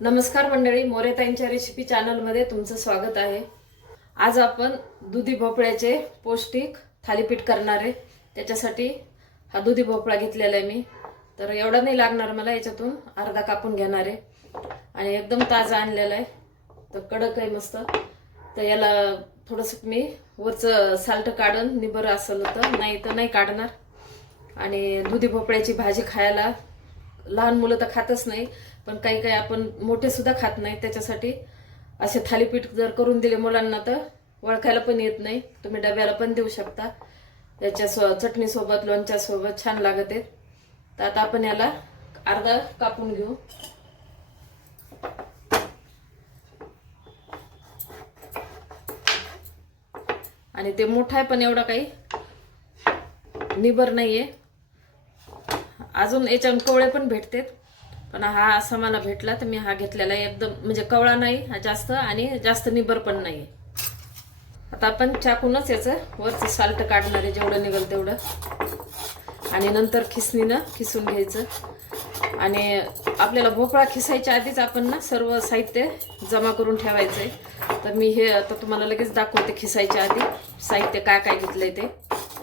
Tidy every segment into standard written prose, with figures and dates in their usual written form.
नमस्कार मंडळी, मोरेताईंच्या रेसिपी चॅनलमध्ये तुमचं स्वागत आहे। आज आपण दुधी भोपळ्याचे पौष्टिक थालीपीठ करणार आहे। त्याच्यासाठी हा दुधी भोपळा घेतलेला आहे मी। तर एवढा नाही लागणार मला, याच्यातून अर्धा कापून घेणार आहे आणि एकदम ताजा आणलेला आहे। तर कडक आहे मस्त। तर याला थोडंसं मी वरचं साल्ट काढून निबर असेल तर नाही काढणार। आणि दुधी भोपळ्याची भाजी खायला लहान मुलं तर खातच नाही, पण काही काही आपण मोठे सुद्धा खात नाही। त्याच्यासाठी असे थालीपीठ जर करून दिले मुलांना तर ओळखायला पण येत नाही। तुम्ही डब्याला पण देऊ शकता, त्याच्या चटणी सोबत लोणच्या सोबत छान लागते। तर आता आपण याला अर्धा कापून घेऊ। आणि ते मोठा आहे पण एवढा काही निबर नाहीये। अजून याच्यात कवळे पण भेटतात, पण हा असा मला भेटला तर मी हा घेतलेला आहे। एकदम म्हणजे कवळा नाही हा जास्त आणि जास्त निबर पण नाही। आता आपण चाकूनच याचं वरचं साल्ट काढणार आहे, जेवढं निघेल तेवढं। आणि नंतर खिसणीनं खिसून घ्यायचं। आणि आपल्याला भोपळा खिसायच्या आधीच आपण ना सर्व साहित्य जमा करून ठेवायचंय। तर मी हे आता तुम्हाला लगेच दाखवते खिसायच्या आधी साहित्य काय काय घेतलंय ते।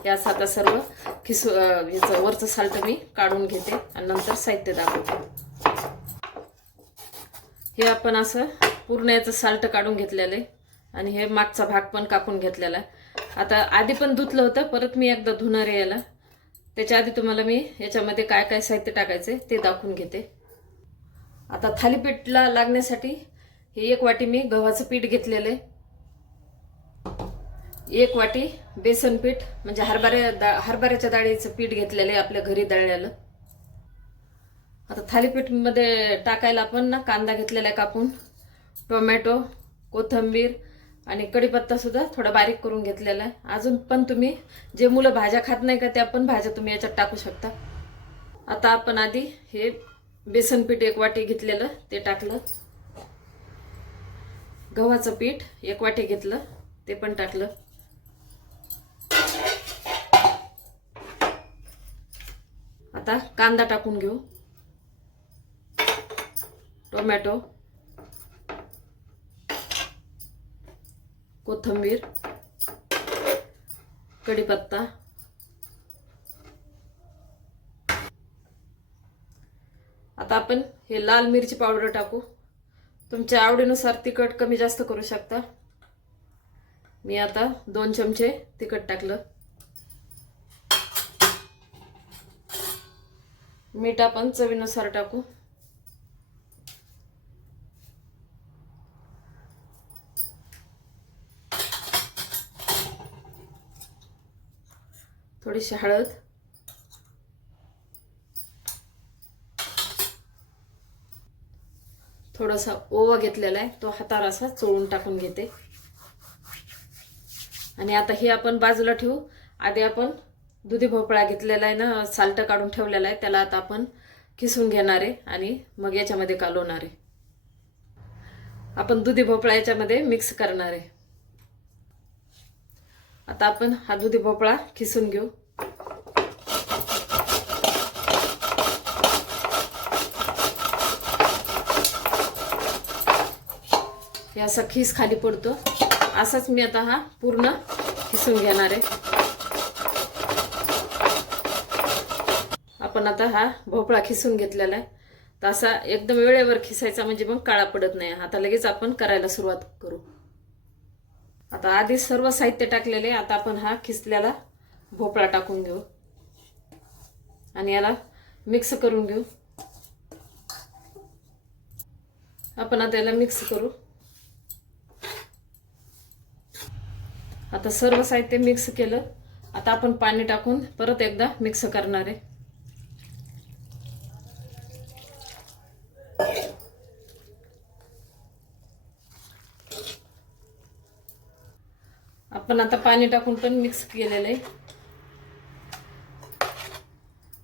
याचं आता सर्व याचं वरचं साल्ट मी काढून घेते आणि नंतर साहित्य दाखवते। हे आपण असं पूर्ण याचं साल्ट काढून घेतलेलं आहे आणि हे मागचा भाग पण कापून घेतलेला आहे। आता आधी पण धुतलं होतं, परत मी एकदा धुणार आहे याला। त्याच्या आधी तुम्हाला मी याच्यामध्ये काय काय साहित्य टाकायचे ते दाखवून घेते। आता थालीपीठला लागण्यासाठी हे 1 वाटी मी गव्हाचं पीठ घेतलेलं आहे, 1 वाटी बेसन पीठ म्हणजे हरभऱ्याच्या डाळीचं पीठ घेतलेलं आहे आपल्या घरी दळलेलं। आता थालीपीठ मध्ये टाकायला आपण ना कांदा घेतलेला आहे कापून, टोमॅटो, कोथिंबीर आणि कढीपत्ता सुद्धा थोडा बारीक करून घेतलेला आहे। अजून पण तुम्ही जे मुलं भाज्या खात नाही का त्या पण भाज्या तुम्ही याच्यात टाकू शकता। आता आपण आधी हे बेसन पीठ 1 वाटी घेतलेलं ते टाकलं, गव्हाचं पीठ 1 वाटी घेतलं ते पण टाकलं। आता कांदा टाकून घेऊ, टोमॅटो, कोथिंबीर, कढीपत्ता। आता आपण हे लाल मिरची पावडर टाकू, तुमच्या आवडीनुसार तिखट कमी जास्त करू शकता। मी आता 2 चमचे तिखट टाकलं। मीठ आपण चवीनुसार टाकू। थोडीशी हळद, थोडासा ओवा घेतलेला आहे तो हातावर असा चोळून टाकून घेते। आणि आता हे आपण बाजूला ठेवू। आधी आपण दुधी भोपळा घेतलेला आहे ना, साल्ट काढून ठेवलेला आहे, त्याला आता आपण किसून घेणार आहे आणि मग याच्यामध्ये कालवणार आहे। आपण दुधी भोपळा याच्यामध्ये मिक्स करणार आहे। आता आपण हा दुधी भोपळा किसून घेऊ। हे असा खिस खाली पडतो, असाच मी आता हा पूर्ण किसून घेणार आहे। आपण आता हा भोपळा खिसून घेतलेला आहे, तर असा एकदम वेळेवर खिसायचा म्हणजे मग काळा पडत नाही। आता लगेच आपण करायला सुरुवात करू। आता आधी सर्व साहित्य टाकलेले, आता आपण हा खिसलेला भोपळा टाकून घेऊ आणि याला मिक्स करून घेऊ। आपण आता याला मिक्स करू। आता सर्व साहित्य मिक्स केलं, आता आपण पाणी टाकून परत एकदा मिक्स करणार आहे। आपण आता पाणी टाकून पण मिक्स केलेलं आहे।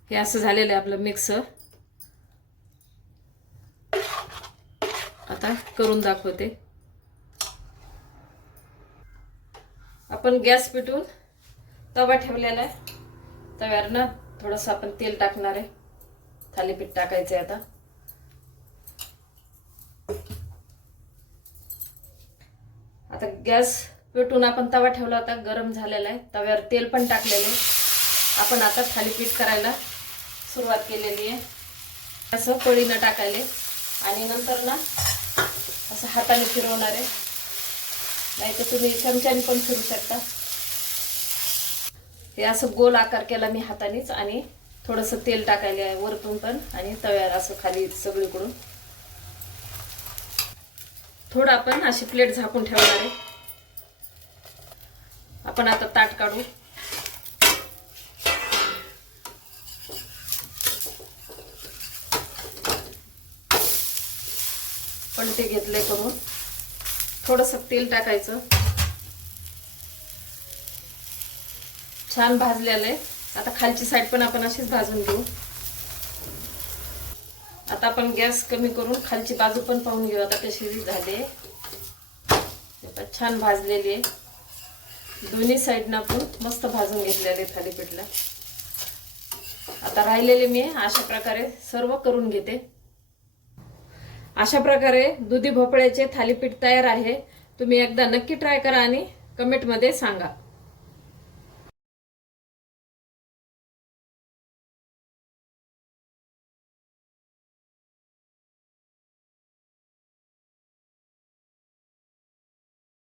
हे असं झालेलं आहे आपलं मिक्स। आता करून दाखवते। आपण गॅस पेटवून तवा ठेवलेला आहे, तव्यावर ना थोडंसं आपण तेल टाकणार आहे। थालीपीठ टाकायचे आता। आता गॅस पेटून आपण तवा ठेवला होता, गरम झालेला आहे. तव्यावर तेल पण टाकलेले. आपण आता थालीपीठ करायला सुरुवात केलेली आहे. असं पळीनं टाकायले आणि नंतर ना असं हाताने फिरवणार आहे, नाही तर तुम्ही चमच्याने पण फिरू शकता. हे असं गोल आकार केला मी हातानेच आणि थोडंसं तेल टाकायले आहे वरतून पण आणि तव्यावर असं खाली सगळीकडून. थोडं आपण अशी प्लेट झाकून ठेवणार आहे. आपण आता ताट काढू. पलटे घेतले करून थोडंसं तेल टाकायचं. छान भाजलेलं आहे. आता खालची साईड पण आपण अशीच भाजून घेऊ. आता आपण गॅस कमी करून खालची बाजू पण पाहून घेऊ आता कशी झाली. छान भाजलेली आहे. दोन्ही साईडनं आपण मस्त भाजून घेतलेले थालीपीठला. आता राहिलेले मी अशा प्रकारे सर्व करून घेते. अशा प्रकारे दुधी भोपळ्याचे थालीपीठ तयार आहे. तुम्ही एकदा नक्की ट्राय करा आणि कमेंटमध्ये सांगा.